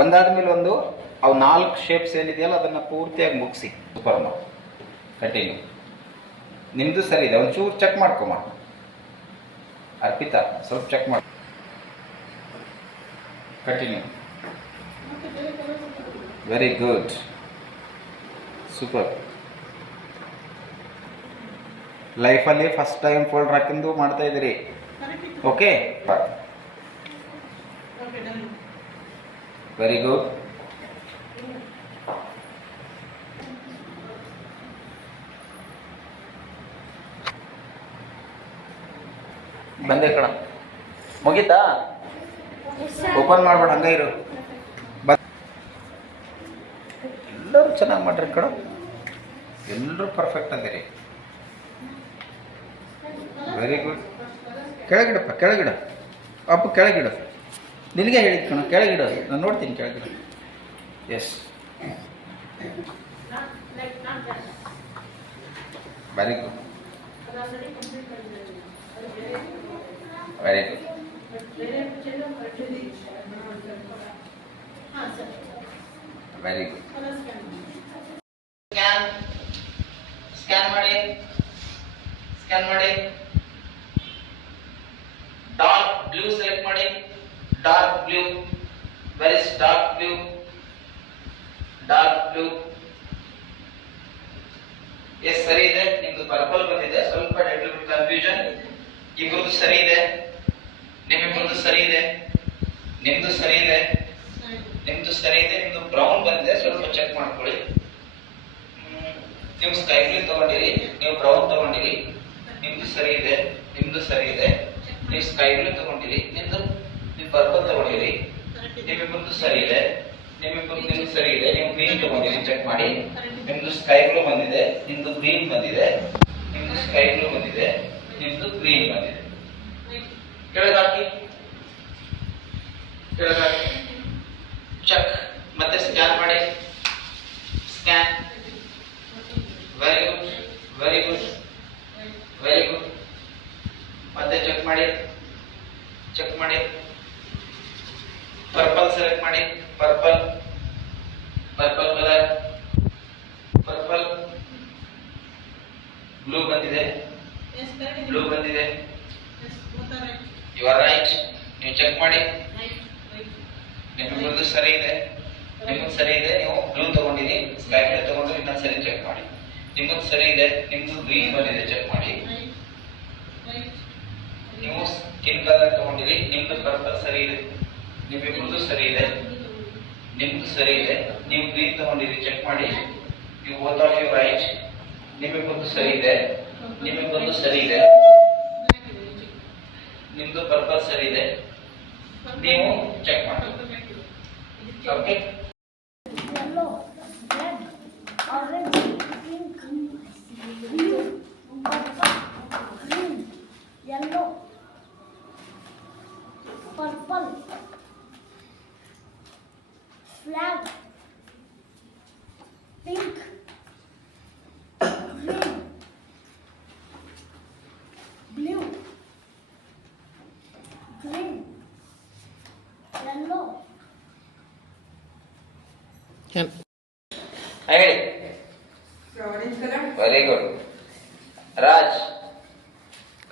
ಒಂದಾದ್ಮೇಲೆ ಒಂದು ಅವು 4 ಶೇಪ್ಸ್ ಏನಿದೆಯಲ್ಲ ಅದನ್ನು ಪೂರ್ತಿಯಾಗಿ ಮುಗಿಸಿ. ಸೂಪರ್ ಅಮ್ಮ, ಕಂಟಿನ್ಯೂ. ನಿಮ್ಮದು ಸರಿ ಇದೆ, ಒಂಚೂರು ಚೆಕ್ ಮಾಡ್ಕೊಮ್ಮ ಅರ್ಪಿತಾ, ಸ್ವಲ್ಪ ಚೆಕ್ ಮಾಡಿ. ಕಂಟಿನ್ಯೂ. Very good, super. ಲೈಫಲ್ಲಿ ಫಸ್ಟ್ ಟೈಮ್ ಫೋಲ್ಡರ್ ಹಾಕಿಂದು ಮಾಡ್ತಾ ಇದ್ದೀರಿ. Okay, very good. ಬಂದೆ ಕಣ, ಮುಗೀತಾ? ಓಪನ್ ಮಾಡ್ಬೇಡ, ಹಂಗ ಇರು. ಎಲ್ಲರೂ ಚೆನ್ನಾಗಿ ಮಾಡ್ರಿ ಕಣ, ಎಲ್ಲರೂ ಪರ್ಫೆಕ್ಟ್ ಅಂದಿರಿ. Very good. ಕೆಳಗಿಡಪ್ಪ, ಕೆಳಗಿಡ ಅಪ್ಪ, ಕೆಳಗಿಡ. ನಿನಗೆ ಹೇಳಿದ್ ಕಣ, ಕೆಳಗಿಡ. ನಾನು ನೋಡ್ತೀನಿ ಕೆಳಗಿಡ. Yes, very good, very good. Very good. Scan ಮಾಡಿ, ಸ್ಕ್ಯಾನ್ ಮಾಡಿ. ಡಾರ್ಕ್ ಬ್ಲೂ ಸೆಲೆಕ್ಟ್ ಮಾಡಿ. Dark blue, very dark blue, dark blue. Yes, ಸರಿ ಇದೆ. ನಿಮ್ದು ಪರ್ಪಲ್ ಬಂದಿದೆ, ಸ್ವಲ್ಪ ಕನ್ಫ್ಯೂಷನ್. ಇಬ್ಬರದು ಸರಿ ಇದೆ, ನಿಮ್ಮಿಬ್ಬರದು ಸರಿ ಇದೆ, ನಿಮ್ದು ಸರಿ ಇದೆ, ನಿಮ್ದು ಸರಿ ಇದೆ. ನಿಮ್ದು ಬ್ರೌನ್ ಬಂದಿದೆ, ಸ್ವಲ್ಪ ಚೆಕ್ ಮಾಡ್ಕೊಳ್ಳಿ. ನೀವು ಸ್ಕೈ ಬ್ಲೂ ತಗೊಂಡಿರಿ, ನೀವು ಬ್ರೌನ್ ತಗೊಂಡಿರಿ, ನಿಮ್ದು ಸರಿ ಇದೆ, ನಿಮ್ದು ಸರಿ ಇದೆ. ನೀವು ಸ್ಕೈ ಬ್ಲೂ ತಗೊಂಡಿರಿ, ನೀವು ಪರ್ಪಲ್ ತಗೊಂಡಿರಿ, ನಿಮ್ಮಿಬ್ಬರದು ಸರಿ ಇದೆ, ನಿಮ್ದು ಸರಿ ಇದೆ. ನೀವು ಗ್ರೀನ್ ತಗೊಂಡಿರಿ, ಚೆಕ್ ಮಾಡಿ. ನಿಮ್ದು ಸ್ಕೈ ಬ್ಲೂ ಬಂದಿದೆ, ನಿಮ್ದು ಗ್ರೀನ್ ಬಂದಿದೆ, ನಿಮ್ದು ಸ್ಕೈ ಬ್ಲೂ ಬಂದಿದೆ, ನಿಮ್ದು ಗ್ರೀನ್ ಬಂದಿದೆ. ಕೆಳಗಾಕಿ, ಕೆಳಗಾಕಿ. ಚೆಕ್. ಮತ್ತೆ ಸ್ಕ್ಯಾನ್ ಮಾಡಿ. Scan. Very good, very good, very good. ಮತ್ತೆ ಚೆಕ್ ಮಾಡಿ, ಚೆಕ್ ಮಾಡಿ. ಪರ್ಪಲ್ ಸೆಲೆಕ್ಟ್ ಮಾಡಿ. Purple, purple colour, purple. Blue ಬಂದಿದೆ, ಬ್ಲೂ ಬಂದಿದೆ. You are right. ನೀವು ಚೆಕ್ ಮಾಡಿ. ನಿಮ್ಮದು ಸರಿ ಇದೆ, ನಿಮ್ಮದು ಸರಿ ಇದೆ. ನೀವು ಬ್ಲೂ ತಗೊಂಡಿರಿ, ಸ್ಕೈ ಬ್ಲೂ ತಗೊಂಡ್ರೆ ಇನ್ನೊಂದು ಸರಿ ಚೆಕ್ ಮಾಡಿ. ನಿಮ್ಮದು ಸರಿ ಇದೆ, ನಿಮ್ದು ಗ್ರೀನ್ ಬಂದಿದೆ, ಚೆಕ್ ಮಾಡಿ. ನೀವು ಸ್ಕಿನ್ ಕಲರ್ ತಗೊಂಡಿರಿ, ನಿಮ್ದು ಪರ್ಪಲ್ ಸರಿ ಇದೆ, ನಿಮ್ಮಿಬ್ಬರದು ಸರಿ ಇದೆ, ನಿಮ್ದು ಸರಿ ಇದೆ. ನೀವು ಗ್ರೀನ್ ತಗೊಂಡಿರಿ, ಚೆಕ್ ಮಾಡಿ. You both of you right. ನಿಮ್ಮಿಬ್ಬರದು ಸರಿ ಇದೆ, ನಿಮ್ಮಿಬ್ಬರದು ಸರಿ ಇದೆ, ನಿಮ್ದು ಪರ್ಪಲ್ ಸರಿ ಇದೆ. ನೀವು ಚೆಕ್ ಮಾಡಿ. Okay, yellow, red, orange, pink, blue, purple, green, yellow, purple, flag, pink, green, blue, green, yellow. ಹೇಳಿ. Very good. Raj,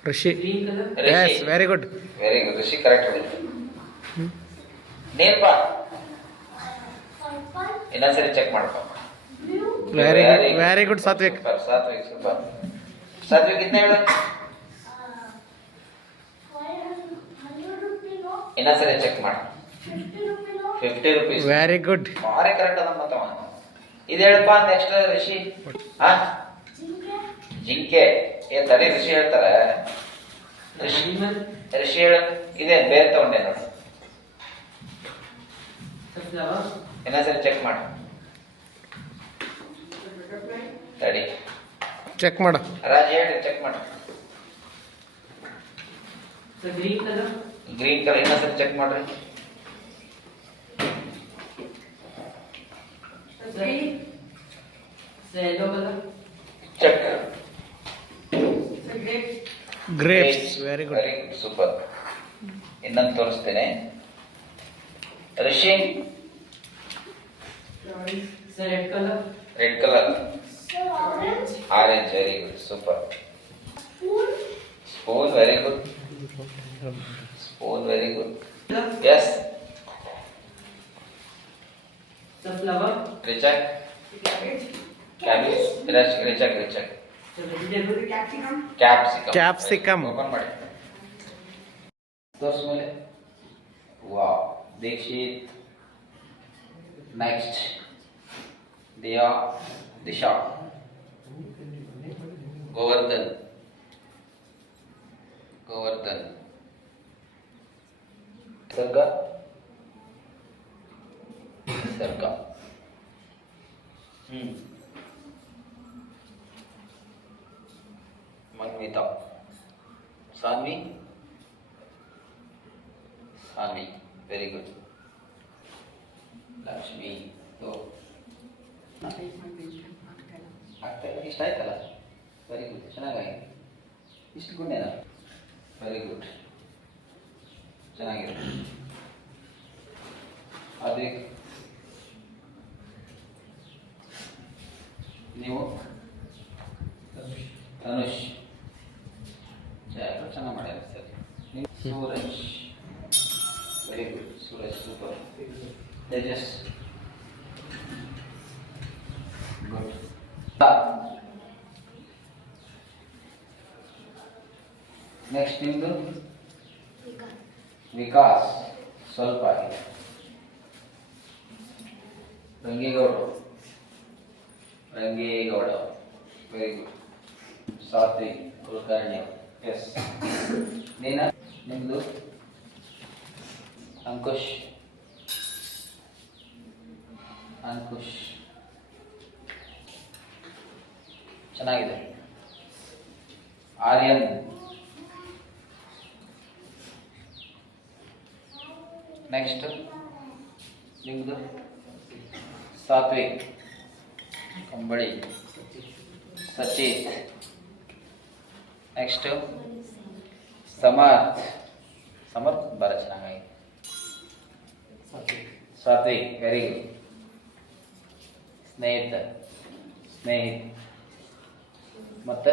Rishi. Rishi, yes, very good, very good. Rishi correct ಹೊಡಿತು. ನೀನ್ಪಾ ಇನ್ನೊಂದ್ಸರಿ ಚೆಕ್ ಮಾಡ್ಕೊ. Very good, very good. Satvik, Satvik, super. Satvik ಇದನ್ನ ಹೇಳು. ಇನ್ನೊಂದ್ಸರಿ check ಮಾಡು. 50 rupees. Very good. ಭಾರಿ ಕರೆಕ್ಟ್ ಅದ ಮತ್ತವ. ಇದು ಹೇಳಪ್ಪ ನೆಕ್ಸ್ಟ್ ಋಷಿ. ಹಾ, ಜಿಂಕೆ. ಏನ್ ತಡಿ, ಋಷಿ ಹೇಳ್ತಾರೆ. ಋಷಿ ಹೇಳ. ಇದೇನ್ ಬೇರೆ ತಗೊಂಡೆ ನೋಡು. ಇನ್ನೊಂದ್ಸರಿ ಚೆಕ್ ಮಾಡು. ತಡಿ, ಚೆಕ್ ಮಾಡು. ರಾಜ್ ಹೇಳಿ, ಚೆಕ್ ಮಾಡು. Green colour, green colour. ಇನ್ನೊಂದ್ಸರಿ ಚೆಕ್ ಮಾಡ್ರಿ. yellow color, check. Grapes very good. Very good, super. ಇನ್ನೊಂದು ತೋರಿಸ್ತೇನೆ. Rishi, Sir, red color. Red colour. Sir, orange. Orange, very good, super. Spoon. Spoon, very good. Spoon, very good. Yes. Sir, flower. ರಿಚಕ್. Cabbage. ರಿಚಕ್. Sir, vegetable. Capsicum. Open ಮಾಡಿ ತೋರ್ಸ್ ಮೇಲೆ. Wow, Dikshit. Next Disha, Govardhan, Sarga, Manvita, Saanvi, very good. Lakshmi, ಆಗ್ತಾಯಿಲ್ಲ, ಇಷ್ಟ ಆಯ್ತಲ್ಲ, ವೆರಿ ಗುಡ್, ಚೆನ್ನಾಗಾಗಿದೆ. ಇಷ್ಟು ಗುಂಡೇನಾ? ವೆರಿ ಗುಡ್, ಚೆನ್ನಾಗಿದೆ. ಅದೇ ನೀವು ಧನುಷ್, ಚೆನ್ನಾಗಿ ಮಾಡ್ಯಾರ ಸರ್. ನೀವು Suraj, very good, Suraj super. Tejas, good. Next ನಿಮ್ಮದು ವಿಕಾಸ್, ಸ್ವಲ್ಪ ಆಗಿದೆ. Rangegowda, very good. Satvik Kulkarni, yes. ನಿಮ್ಮದು ಅಂಕುಶ್, ಚೆನ್ನಾಗಿದೆ. ಆರ್ಯನ್, ನೆಕ್ಸ್ಟ್ ನಿಮ್ಮದು ಸಾತ್ವಿಕ್, ಕಂಬಳಿ, ಸಚಿತ್. ನೆಕ್ಸ್ಟ್ ಸಮರ್ಥ್, ಭಾಳ ಚೆನ್ನಾಗಿದೆ. Satvik, very good. ಸ್ನೇಹಿತ, ಮತ್ತೆ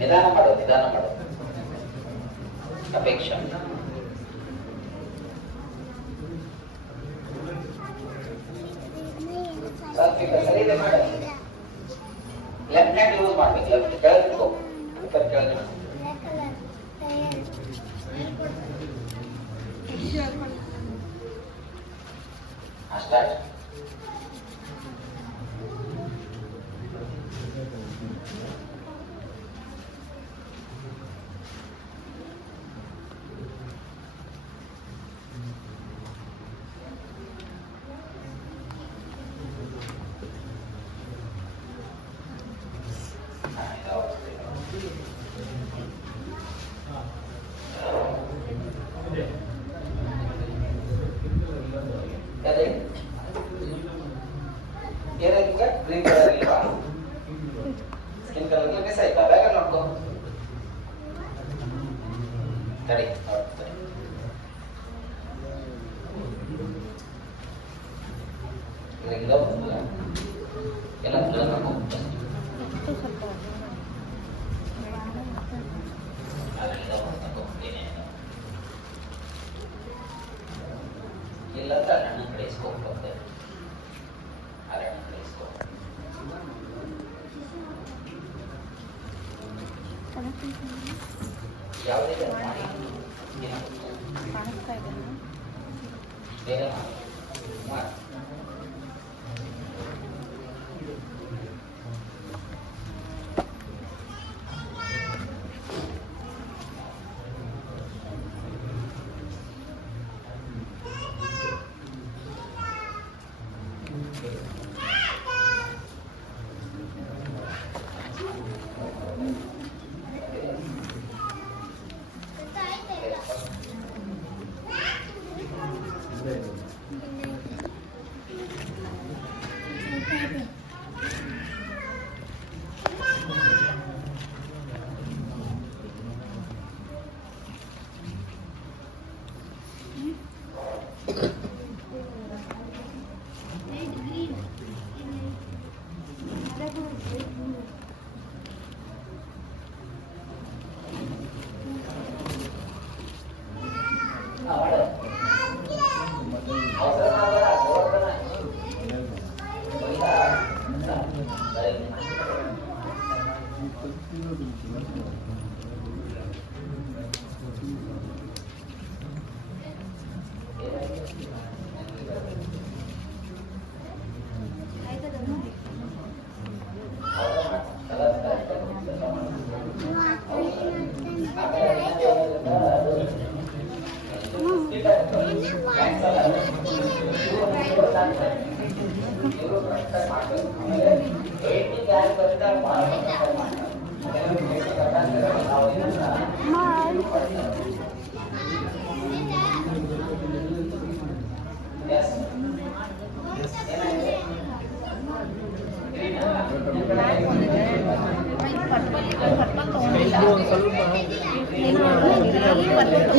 ನಿಧಾನ ಮಾಡು. ಅಪೇಕ್ಷಾ, ಸರಿ ಇದೆ ಮಾಡ. ಲೆಫ್ಟ್ ಹ್ಯಾಂಡ್ ಯೂಸ್ ಮಾಡ್ಬೇಕು. ಲೆಫ್ಟ್ ಕೆಳಗಿಟ್ಕೋ, ಕೆಳಗೆ. ಸ್ಟಾರ್ಟ್. ಗ್ರೀನ್ ಕಲರ್ ಇಲ್ವಾ? ಗ್ರೀನ್ ಕಲರ್ ಮಿಸ್ ಆಯ್ತಾ? ಬ್ಯಾಗ ನೋಡ್ಕೊ. ತಡಿ, ನೋಡ್ತಾರೆ. ಎಲ್ಲ ಇಲ್ಲ ನನ್ನ ಕಡೆ ಇಸ್ಕೊಂಡು ಹೋಗ್ತಾರೆ. ಯಾವುದೇ ಮಾಡಿ ಕಾಣಿಸ್ತಾ ಇದೆ ಬೇಗ ಮಾಡಿ.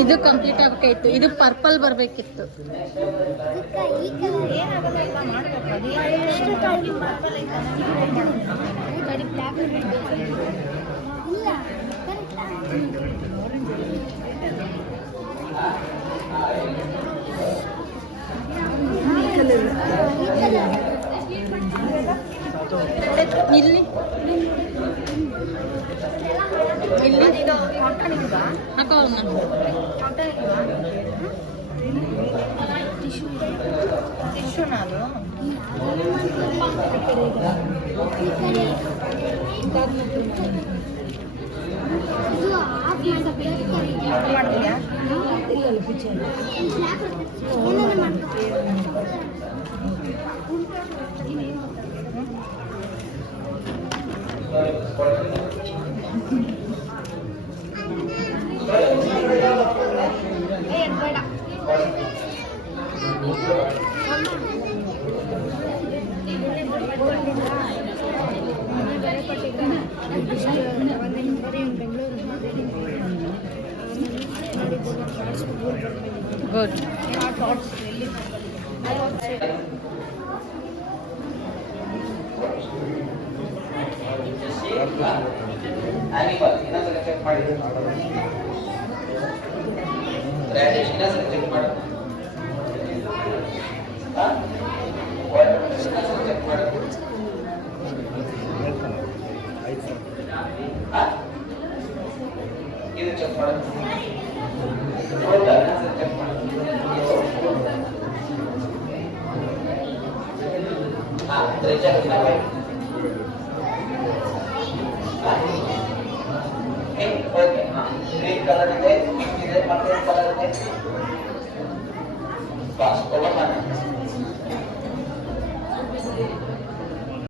ಇದು ಕಂಪ್ಲೀಟ್ ಆಗಬೇಕಿತ್ತು, ಇದು ಪರ್ಪಲ್ ಬರಬೇಕಿತ್ತು. ಇಲ್ಲಿ ಇಲ್ಲಿ ಹಾಕೋ ಮಾಡ್ತೀಯಾ ಗುಡ್. ಆನಿಮಲ್ ಇನ್ನೊಂದ್ಸಲ ಚೆಕ್ ಮಾಡಿ. ರಾಜೇಶ್ ಇನ್ನೊಂದ್ಸಲ ಚೆಕ್ ಮಾಡು. ಇನ್ನೊಂದ್ಸಲ ಚೆಕ್ ಮಾಡು. ಇದು ಚೆಕ್ ಮಾಡು. ಹೌದಾ? ಇನ್ನೊಂದ್ಸಲ ಚೆಕ್ ಮಾಡು. ಓಕೆ, ಗ್ರೀನ್ ಕಲರ್ ಇದೆ, ಇದೆ ಮತ್ತೊಂದು ಕಲರ್ ಇದೆ. ಬಾಸ್,